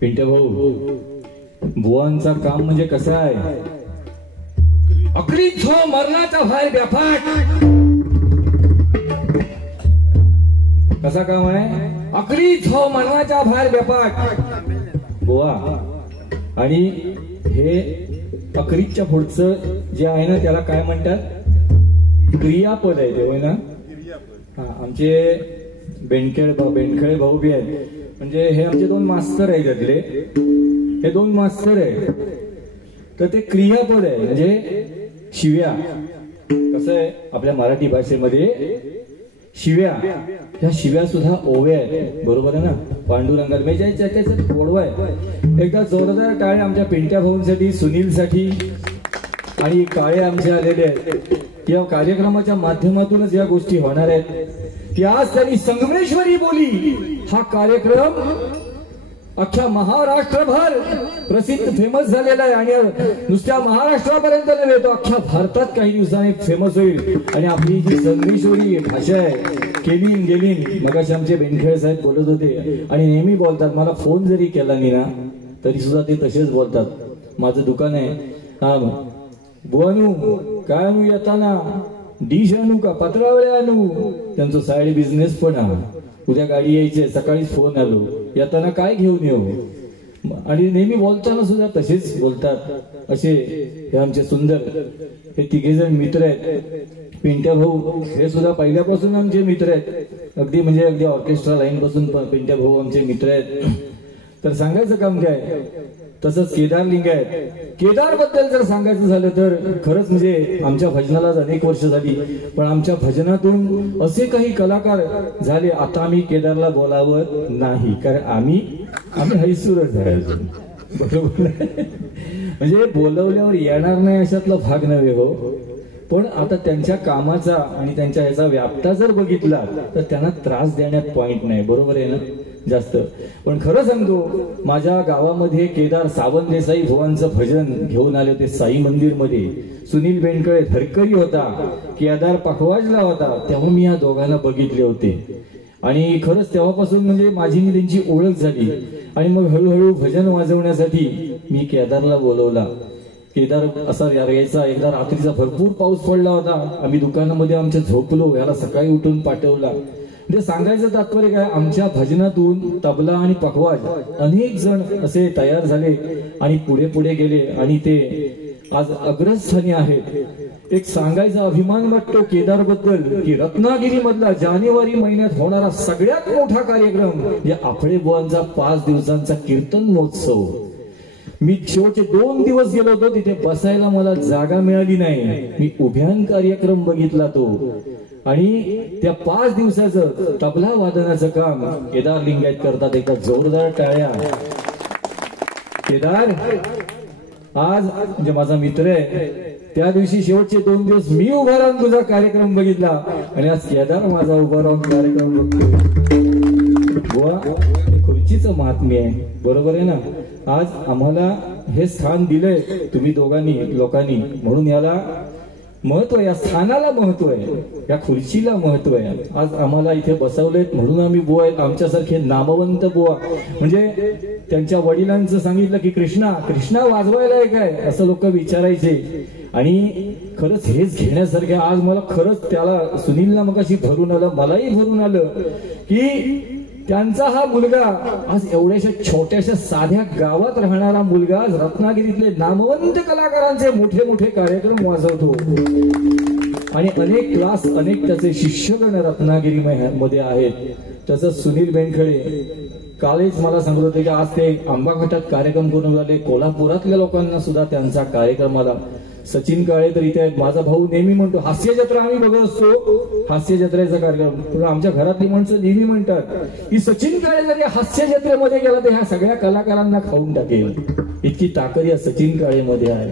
पिंट्या भाऊ, बुवांचा काम म्हणजे कसं आहे, अकरीत हो मरणाचा भार व्यापाट. कसा काम आहे, अकरीत हो मरणाचा भार व्यापाट बुवा. आणि हे अकरीतच्या पुढचं जे आहे ना त्याला काय म्हणतात, क्रियापद आहे ते ना. आमचे बेंडखेळे भाऊ बी आहेत, म्हणजे हे आमचे दोन मास्तर आहे त्यातले, हे दोन मास्तर आहे. तर ते क्रियापद आहे, म्हणजे शिव्या. कसं आहे आपल्या मराठी भाषेमध्ये शिव्या, ह्या शिव्या सुद्धा ओव्या आहेत, बरोबर आहे ना. पांडुरंगात म्हणजे गोडवा आहे. एकदा जोरदार टाळे आमच्या पिंट्या भाऊंसाठी, सुनीलसाठी आणि काळे आमचे आलेले आहेत. या कार्यक्रमाच्या माध्यमातूनच या गोष्टी होणार आहेत. की आज त्यांनी संगमेश्वरी बोली हा कार्यक्रम अख्ख्या महाराष्ट्रभर प्रसिद्ध फेमस झालेला आहे. आणि नुसत्या महाराष्ट्रापर्यंत नव्हे, तो अख्ख्या भारतात काही दिवसांनी फेमस होईल. आणि आपली जी संगमेश्वरी भाषा आहे, केलीन गेलीन, मगाशी आमचे बेंडखेळे साहेब बोलत होते आणि नेहमी बोलतात. मला फोन जरी केला नाही ना तरी सुद्धा ते तसेच बोलतात. माझं दुकान आहे, हा बुवानू काय आणू येताना, डिश आणू का पत्रावळ्या आणू. त्यांचं साईड बिझनेस पण आहे. उद्या गाडी यायची, सकाळीच फोन आलो, येताना काय घेऊन येऊ. आणि नेहमी बोलताना सुद्धा तसेच बोलतात. असे हे आमचे सुंदर हे तिघेजण मित्र आहेत. पिंट्या भाऊ हे सुद्धा पहिल्यापासून आमचे मित्र आहेत, अगदी म्हणजे अगदी ऑर्केस्ट्रा लाईन पासून पिंट्या भाऊ आमचे मित्र आहेत. तर सांगायचं काम काय. तसंच केदार लिंगायत, केदार बद्दल जर सांगायचं झालं तर खरंच म्हणजे आमच्या भजनाला अनेक वर्ष झाली, पण आमच्या भजनातून असे काही कलाकार झाले. आता आम्ही केदारला बोलावत नाही, कारण आम्ही हैसूरच धरायचो, बरोबर. म्हणजे बोलवल्यावर येणार नाही अशातला भाग नव्हे हो. पण आता त्यांच्या कामाचा आणि त्यांच्या ह्याचा व्याप्ता जर बघितला तर त्यांना त्रास देण्यात पॉइंट नाही, बरोबर आहे ना जास्त. पण खरं सांगतो, माझ्या गावामध्ये केदार सावंत देसाई भुवांचं भजन घेऊन आले होते साई मंदिर मध्ये. सुनील बेंडखेळे धरकरी होता, केदार पखवाजला होता, तेव्हा मी या दोघांना बघितले होते. आणि खरंच तेव्हापासून म्हणजे माझी त्यांची ओळख झाली. आणि मग हळूहळू भजन वाजवण्यासाठी मी केदारला बोलवला. केदार असा यायचा. एकदा रात्रीचा भरपूर पाऊस पडला होता, आम्ही दुकानामध्ये आमच्या झोपलो, याला सकाळी उठून पाठवला. म्हणजे सांगायचं तात्पर्य काय, आमच्या भजनातून तबला आणि पखवाज अनेक जण असे तयार झाले आणि पुढे पुढे गेले आणि ते आज अग्रस्थानी आहेत. एक सांगायचा अभिमान वाटतो केदार बद्दल की रत्नागिरी मधला जानेवारी महिन्यात होणारा सगळ्यात मोठा कार्यक्रम या आफळे बुवांचा 5 दिवसांचा कीर्तन महोत्सव. मी शेवटचे 2 दिवस गेलो होतो, तिथे बसायला मला जागा मिळाली नाही. मी उभ्यान कार्यक्रम बघितला तो. आणि त्या 5 दिवसाचं तबला वादनाचं काम केदार लिंगायत करतात. एकदा जोरदार टाळ्या. केदार आज म्हणजे माझा मित्र आहे, त्या दिवशी शेवटचे 2 दिवस मी उभा राहून तुझा कार्यक्रम बघितला आणि आज केदार माझा उभा राहून कार्यक्रम बघतो. बुवा, हे खुर्चीचं महात्म्य आहे, बरोबर आहे ना. आज आम्हाला हे स्थान दिलंय तुम्ही दोघांनी लोकांनी, म्हणून याला महत्व आहे, या स्थानाला महत्व आहे, या खुर्चीला महत्व आहे. आज आम्हाला इथे बसवलेत म्हणून आम्ही बुवा आहेत. आमच्यासारखे नामवंत बुवा म्हणजे त्यांच्या वडिलांचं सांगितलं की कृष्णा कृष्णा वाजवायला आहे काय असं लोक विचारायचे. आणि खरंच हेच घेण्यासारखे. आज मला खरंच त्याला सुनीलला मगाशी भरून आलं, मलाही भरून आलं की त्यांचा हा मुलगा आज एवढ्याशा छोट्याशा साध्या गावात राहणारा मुलगा आज रत्नागिरीतले नामवंत कलाकारांचे मोठे मोठे कार्यक्रम वाजवतो. आणि अनेक क्लास, अनेक त्याचे शिष्यगण रत्नागिरी मध्ये आहेत. तसंच सुनील बेंडखेळे कालच मला सांगत होते की आज ते आंबाघाटात कार्यक्रम करून आले. कोल्हापुरातल्या लोकांना सुद्धा त्यांचा कार्यक्रमाला. सचिन काळे तर इथे आहेत. माझा भाऊ नेहमी म्हणतो हास्य जत्रा आम्ही बघत असतो, हास्य जत्रेचा कार्यक्रम. आमच्या घरातली माणसं नेहमी म्हणतात की सचिन काळे जर या हास्य जत्रेमध्ये गेला तर ह्या सगळ्या कलाकारांना खाऊन टाकेल, इतकी ताकद या सचिन काळेमध्ये आहे.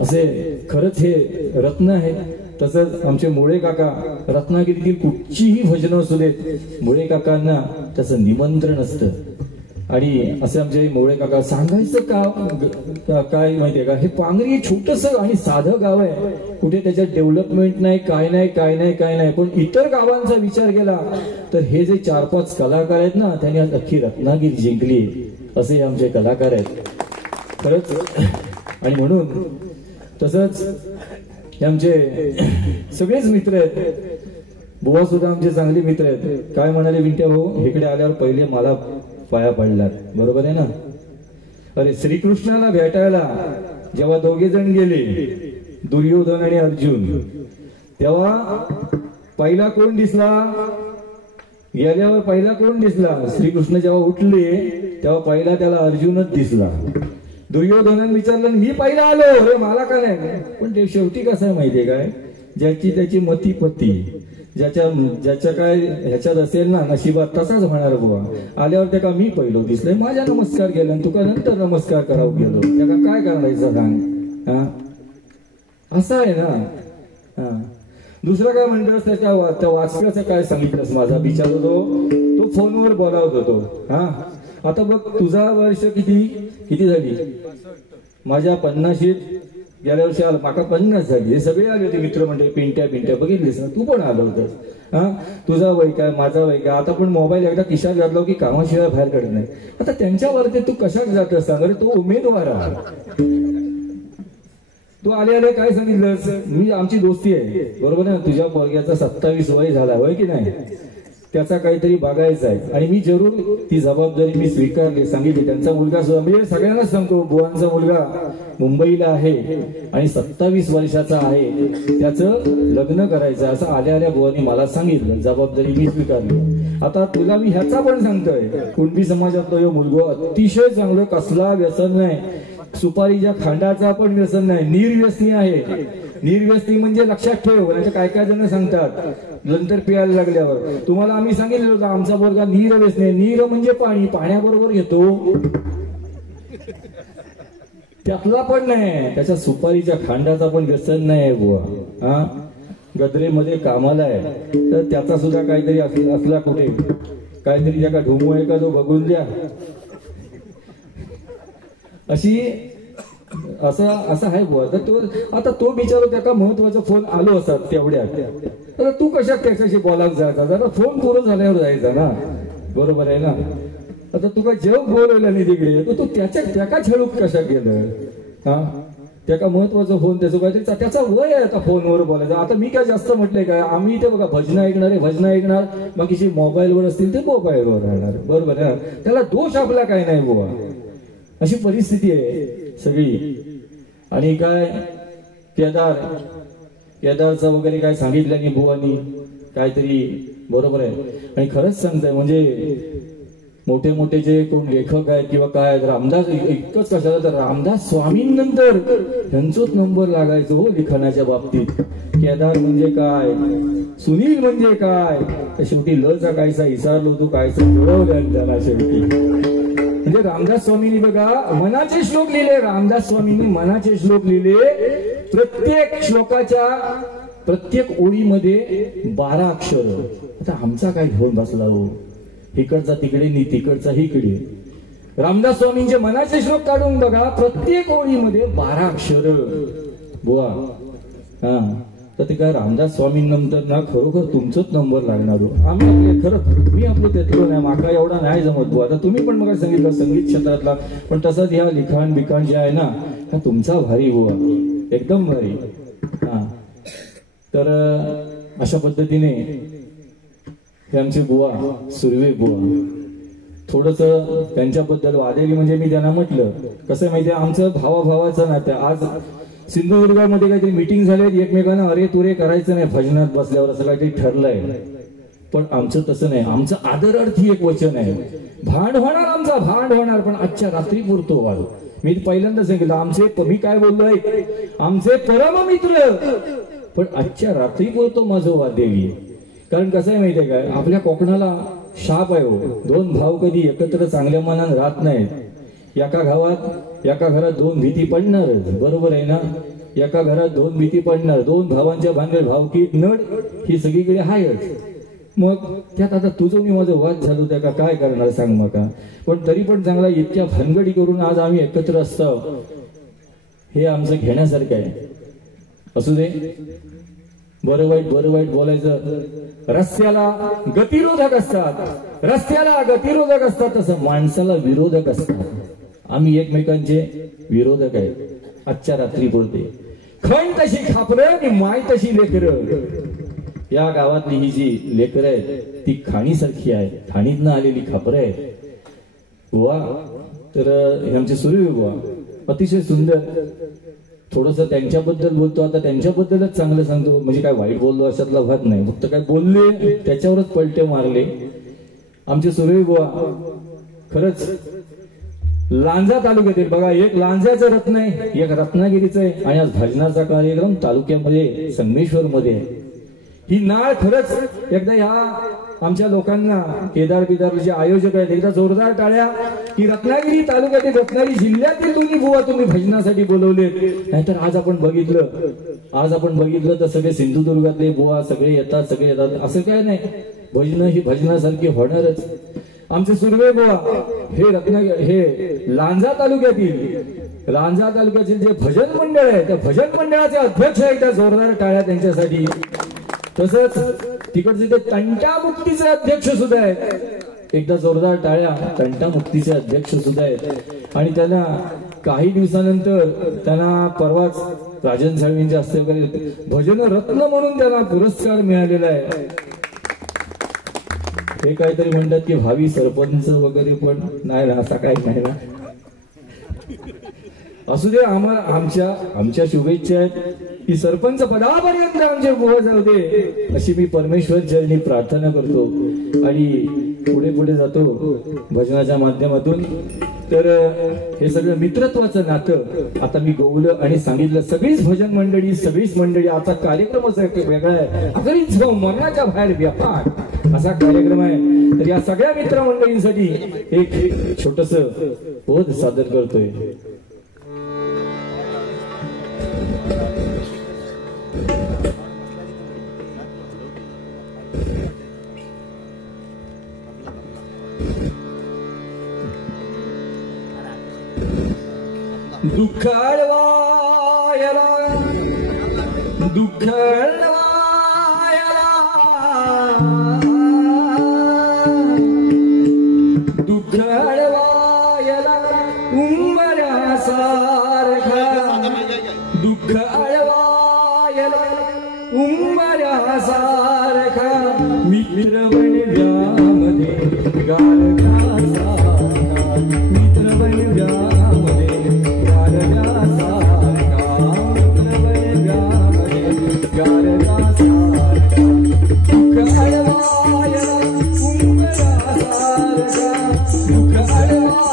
असे खरंच हे रत्न आहे. तसंच आमचे मुळे काका रत्नागिरीतील कुठचीही भजनं असू देत, मुळे काकांना त्याचं निमंत्रण असतं. आणि असं आमचे मोळे काका सांगायचं काय माहितीये का, हे पांगरी छोटस आणि साधं गाव आहे, कुठे त्याच्यात डेव्हलपमेंट नाही, काय नाही. पण इतर गावांचा विचार केला तर हे जे 4-5 कलाकार आहेत ना, त्यांनी आज अख्खी रत्नागिरी जिंकली. असे आमचे कलाकार आहेत खरंच. आणि म्हणून तसंच हे आमचे सगळेच मित्र आहेत. बुवा सुद्धा आमचे चांगले मित्र आहेत. काय म्हणाले विंट्या भाऊ, इकडे आल्यावर पहिले मला पाया पडलात, बरोबर आहे ना. अरे श्रीकृष्णाला भेटायला जेव्हा 2 जण गेले, दुर्योधन आणि अर्जुन, तेव्हा पहिला कोण दिसला, गेल्यावर पहिला कोण दिसला, श्रीकृष्ण जेव्हा उठले तेव्हा पहिला त्याला अर्जुनच दिसला. दुर्योधनाने विचारलं मी पहिला आलो, अरे मला का नाही. पण ते शेवटी कसं आहे माहितीये काय, ज्याची त्याची मती पती, ज्याच्या काय ह्याच्यात असेल ना नशिबात तसाच होणार. बुवा आल्यावर त्याला मी पहिलो दिसलोय, माझ्या नमस्कार केला, तुका नंतर नमस्कार करावं गेलो, त्याला काय करायचं सांग. असं आहे ना. दुसरं काय म्हणतोस, त्या वाचकाचं काय सांगितलंस, माझा बिचार होतो तो फोनवर बोलावत होतो. आता बघ तुझा वर्ष किती झाली, माझ्या 50 गेल्या वर्षी आलं, माका 50 झाली. हे सगळे आले होते मित्र म्हणजे पिंट्या बघितलीस ना, तू पण आलो होतस. तुझा वय काय, माझा वय काय. आता पण मोबाईल एकदा खिशात घातला की कामाशिवाय बाहेर काढत नाही. आता त्यांच्यावरती तू कशात जातस सांग, अरे तो उमेदवार आहे. तू आले काय सांगितलंस, मी आमची दोस्ती आहे, बरोबर आहे ना. तुझ्या पोरग्याचा 27 वय झाला, होय की नाही, त्याचा काहीतरी बघायचा आहे. आणि मी जरूर ती जबाबदारी मी स्वीकारली, सांगितली. त्यांचा मुलगा सुद्धा, म्हणजे सगळ्यांनाच सांगतो, बुवांचा मुलगा मुंबईला आहे आणि 27 वर्षाचा आहे, त्याचं लग्न करायचं असं आल्या बुवांनी मला सांगितलं. जबाबदारी मी स्वीकारली. आता तुला मी ह्याचा पण सांगतोय, कुणबी समाजातला मुलगा अतिशय चांगलं, कसला व्यसन नाही, सुपारीच्या खांडाचा पण व्यसन नाही, निर्व्यसनी आहे. निर्व्यसनी म्हणजे लक्षात ठेव, काय जण सांगतात नंतर पियायला लागल्यावर. तुम्हाला आम्ही सांगितलं होतं आमचा पोरगा निर्व्यसनी. नीर म्हणजे पाणी, पाण्याबरोबर घेतो त्यातला पण नाही, त्याच्या सुपारीच्या खांडाचा पण व्यसन नाही बुवा. गद्रेमध्ये कामाला आहे तर त्याचा सुद्धा काहीतरी असला कुठे, काहीतरी त्याला ढोमू आहे का तो बघून द्या. अशी असं आहे बुवा. तर आता तो बिचारो त्याला महत्वाचा फोन आलो असतात तेवढ्या, तर तू कशा त्याच्याशी बोलायला जायचा, जरा फोन पूर्ण झाल्यावर जायचा ना, बरोबर आहे ना. आता तुका जग बोलवलं नाही तिकडे, तर तू त्याका छेडूक कशा गेलं. त्याका महत्वाचा फोन, त्याचं काहीतरी त्याचा वय आहे आता फोनवर बोलायचं. आता मी काय जास्त म्हटलंय काय, आम्ही इथे बघा भजनं ऐकणार, बाकीचे मोबाईलवर असतील ते मोबाईलवर राहणार, बरोबर आहे. त्याला दोष आपला काय नाही बुवा. अशी परिस्थिती आहे सगळी. आणि काय केदारचं वगैरे काय सांगितलं नाही बुवानी काहीतरी, बरोबर आहे. आणि खरंच सांगताय म्हणजे मोठे जे कोण लेखक आहेत किंवा काय, रामदास इतकंच कशाला, तर रामदास स्वामींनंतर त्यांचोच नंबर लागायचो हो लिखाणाच्या बाबतीत. केदार म्हणजे काय, सुनील म्हणजे काय, तर शेवटी लचा कायसा विसरलो तू, कायसा जुळवलं त्याला शेवटी. म्हणजे रामदास स्वामींनी बघा मनाचे श्लोक लिहिले, रामदास स्वामींनी मनाचे श्लोक लिहिले. प्रत्येक श्लोकाच्या प्रत्येक ओळीमध्ये 12 अक्षर. आता आमचा काय घेऊन बसला हो, इकडचा तिकडे नि तिकडचा इकडे. रामदास स्वामींचे मनाचे श्लोक काढून बघा, प्रत्येक ओळीमध्ये 12 अक्षर बुवा. तर ते काय रामदास स्वामींनंतर ना खरोखर तुमचंच नंबर लागणार हो. आम्ही आपले खरं मी आपलं त्यातलं नाही, माका एवढा नाही जमत बुवा. आता तुम्ही पण मला सांगितलं संगीत क्षेत्रातला, पण तसंच ह्या लिखाण बिखाण जे आहे ना, हा तुमचा भारी बुवा, एकदम भारी. तर अशा पद्धतीने हे आमचे बुवा सुर्वे बुवा, थोडस त्यांच्याबद्दल वादेली म्हणजे मी त्यांना म्हटलं कसं माहितीये, आमचं भावाभावाचं नातं. आज सिंधुदुर्गामध्ये काहीतरी मीटिंग झाली, एकमेकांना अरे तुरे करायचं नाही भजनात बसल्यावर असं काहीतरी ठरलंय. पण आमचं तसं नाही, आमचं आदरार्थी एक वचन आहे. भांड होणार, आमचा भांड होणार, पण आजच्या रात्री पुरतो वाद. मी पहिल्यांदा सांगितलं आमचे, मी काय बोललोय, आमचे परम मित्र, पण आजच्या रात्री पुरतो माझं वादेवी. कारण कसं आहे माहितीये काय, आपल्या कोकणाला शाप आहे हो, 2 भाव कधी एकत्र चांगल्या मनानं राहत नाहीत. एका घरात 2 भीती पडणारच, बरोबर आहे ना. एका घरात 2 भीती पडणार, 2 भावांच्या भानगड भावकीत नड ही सगळीकडे आहेच. मग त्यात आता तुझं मी माझं वाद झालो त्या का काय करणार सांग मका. पण तरी पण चांगला इतक्या भानगडी करून आज आम्ही एकत्र असतो हे आमचं घेण्यासारखं आहे. असू दे, बरं वाईट बोलायचं. रस्त्याला गतिरोधक असतात, रस्त्याला गतिरोधक असतात, तसं माणसाला विरोधक असतात. आम्ही एकमेकांचे विरोधक आहे. आजच्या रात्री बोलते खण तशी खापरं आणि माय तशी लेकरं. या गावातली ही जी लेकरं आहेत ती खाणीसारखी आहे, खाणीतनं आलेली खापरं आहेत बुवा. तर हे आमचे सुरू बुवा अतिशय सुंदर. थोडस त्यांच्याबद्दल बोलतो आता, त्यांच्याबद्दलच चांगलं सांगतो. म्हणजे काय वाईट बोललो अशातला भाग नाही, फक्त काय बोलले त्याच्यावरच पलटे मारले. आमचे सुरई बुवा खरंच लांजा तालुक्यातील बघा एक लांजाचं रत्न आहे, एक रत्नागिरीचं आहे. आणि आज भजनाचा कार्यक्रम तालुक्यामध्ये संगमेश्वर मध्ये आहे. ही नाळ खरंच एकदा ह्या आमच्या लोकांना केदार बिदारचे आयोजक आहेत एकदा जोरदार टाळ्या. की रत्नागिरी तालुक्यातील रत्नागिरी जिल्ह्यातील तुम्ही बुवा तुम्ही भजनासाठी बोलवले. नाहीतर आज आपण बघितलं तर सगळे सिंधुदुर्गातले बुवा सगळे येतात असं काय नाही. भजन ही भजनासारखी होणारच. आमचे सुर्वे बुवा हे लांजा तालुक्यातील जे भजन मंडळ आहे त्या भजन मंडळाचे अध्यक्ष आहेत. त्या जोरदार टाळ्या त्यांच्यासाठी. तसंच तिकडचे ते तंटामुक्तीचे अध्यक्ष सुद्धा आहेत. एकदा जोरदार टाळ्या. तंटामुक्तीचे अध्यक्ष सुद्धा आहेत. आणि त्यांना काही दिवसानंतर त्यांना परवाच राजन साळवींच्या हस्ते वगैरे भजन रत्न म्हणून त्यांना पुरस्कार मिळालेला आहे. हे काहीतरी म्हणतात की भावी सरपंच वगैरे, पण नाही ना असा काही नाही ना. असू दे, आमच्या शुभेच्छा आहेत की सरपंच पदापर्यंत आमचे बुवा जाऊ दे अशी मी परमेश्वर चरणी प्रार्थना करतो. आणि पुढे जातो भजनाच्या माध्यमातून. तर हे सगळं मित्रत्वाचं नातं आता मी गोवलं आणि सांगितलं. सगळीच भजन मंडळी सगळीच मंडळी आता कार्यक्रमच वेगळा आहे. अगदीच मरणाच्या बाहेर व्यापार असा कार्यक्रम आहे. तर या सगळ्या मित्रमंडळींसाठी एक छोटस बोध सादर करतोय. दुःखळवायला उंबऱ्या सारखा उंबऱ्या सारखा मित्र बनव्यामध्ये मित्र बनव्यामध्ये दुःख अडवाया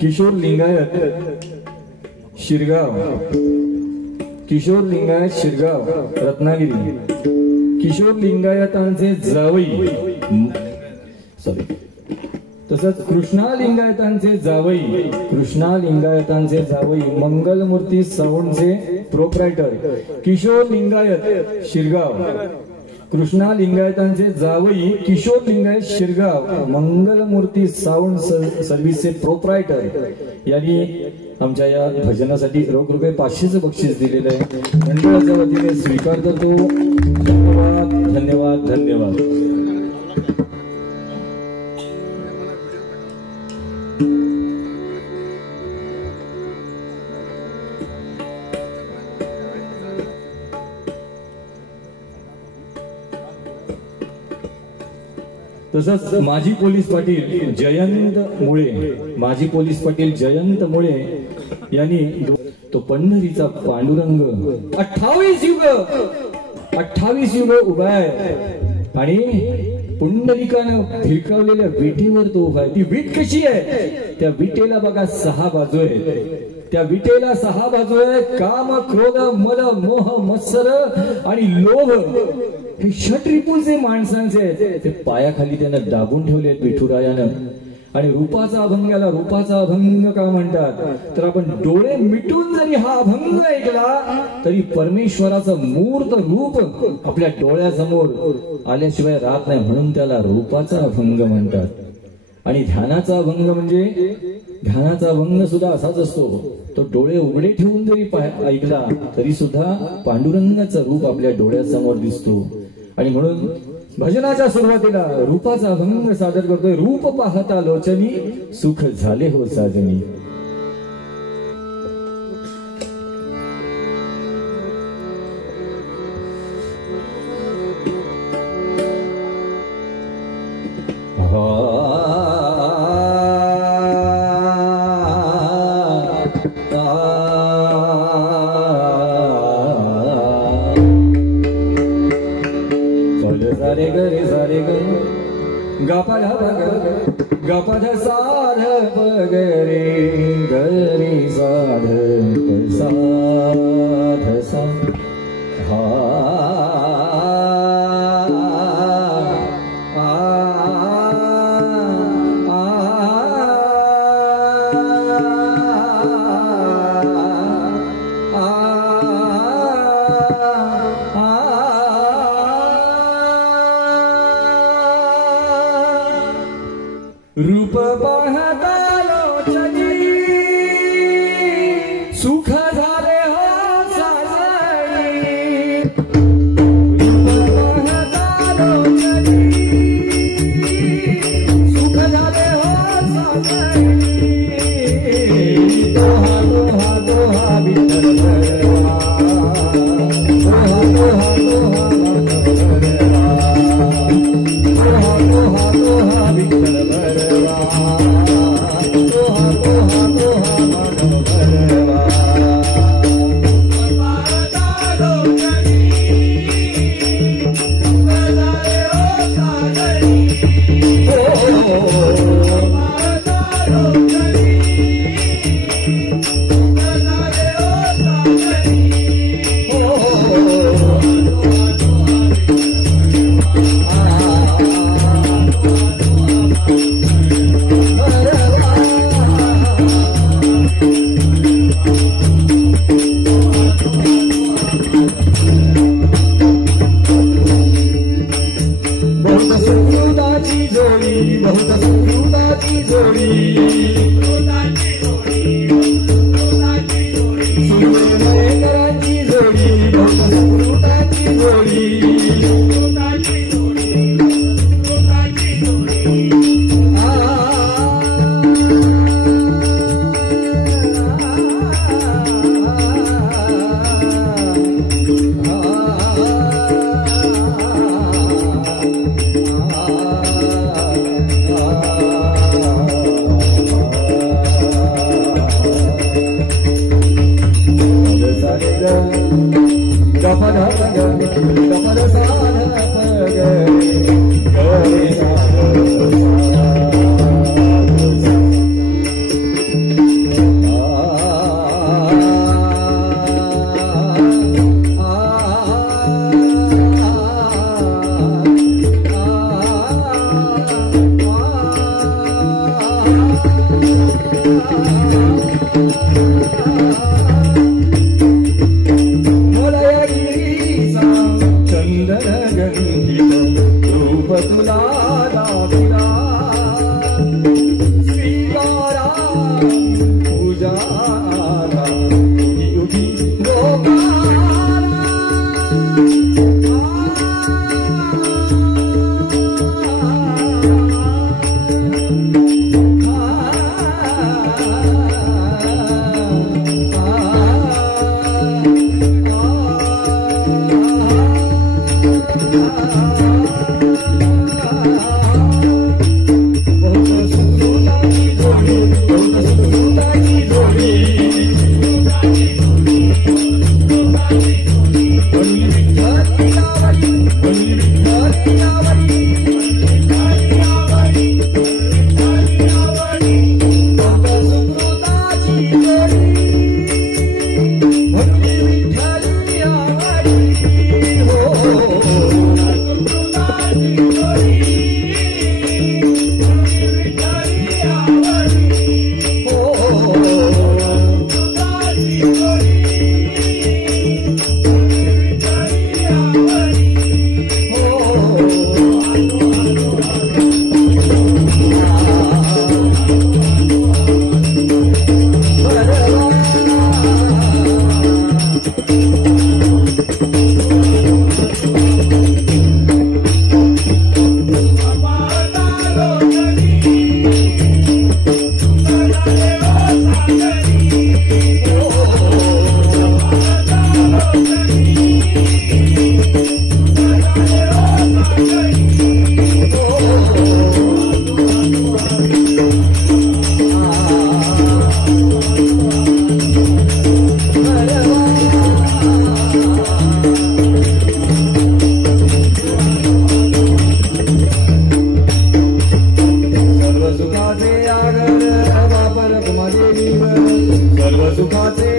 किशोर लिंगायत शिरगाव, किशोर लिंगायत शिरगाव रत्नागिरी, किशोर लिंगायतांचे जावई तसंच कृष्णा लिंगायतांचे जावई, कृष्णा लिंगायतांचे जावई मंगलमूर्ती साऊंडचे प्रोप्रायटर किशोर लिंगायत शिरगाव, कृष्णा लिंगायतांचे जावई किशोर लिंगायत शिरगाव मंगलमूर्ती साऊंड सर्व्हिसचे प्रोप्रायटर यांनी आमच्या या भजनासाठी रोख रुपये 500चं बक्षीस दिलेलं आहे. मंडळाच्या वतीने स्वीकार करतो. धन्यवाद धन्यवाद धन्यवाद. तसंच माजी पोलीस पाटील जयंत मुळे, माजी पोलीस पाटील जयंत मुळे यांनी तो पंढरीचा पांडुरंग 28 युग उभा आहे आणि पुंडलिकानं फिरकावलेल्या विटेवर तो उभा आहे. ती वीट कशी आहे? त्या विटेला बघा 6 बाजू आहेत. त्या विटेला 6 बाजू आहेत. काम, क्रोध, मद, मोह, मत्सर आणि लोभ हे षटरिपुंचे माणसांचे आहेत. ते पायाखाली त्यानं दाबून ठेवले आहेत विठुरायानं. आणि रूपाचा अभंगाला रूपाचा अभंग का म्हणतात? तर आपण डोळे मिटून जरी हा अभंग ऐकला तरी परमेश्वराचं मूर्त रूप आपल्या डोळ्यासमोर आल्याशिवाय राहत नाही, म्हणून त्याला रूपाचा अभंग म्हणतात. आणि ध्यानाचा अभंग म्हणजे ध्यानाचा अभंग सुद्धा असाच असतो. तो डोळे उघडे ठेवून जरी ऐकला तरी सुद्धा पांडुरंगाचं रूप आपल्या डोळ्यासमोर दिसतो. आणि म्हणून भजनाच्या सुरुवातीला रूपाचा अभंग सादर करतोय. रूप पाहता लोचनी सुख झाले हो साजनी. गपध साध पगरे गरी साध साध सा हा रूप पाहता लोचनी सुख झाले हो साजनी. रूप पाहता लोचनी सुख झाले हो साजनी. दोहा दोहा दोहा विठ्ठल भरवा, Doha Doha Doha Doha Doha Doha Vitthal भरवा. सर्व सुखाचे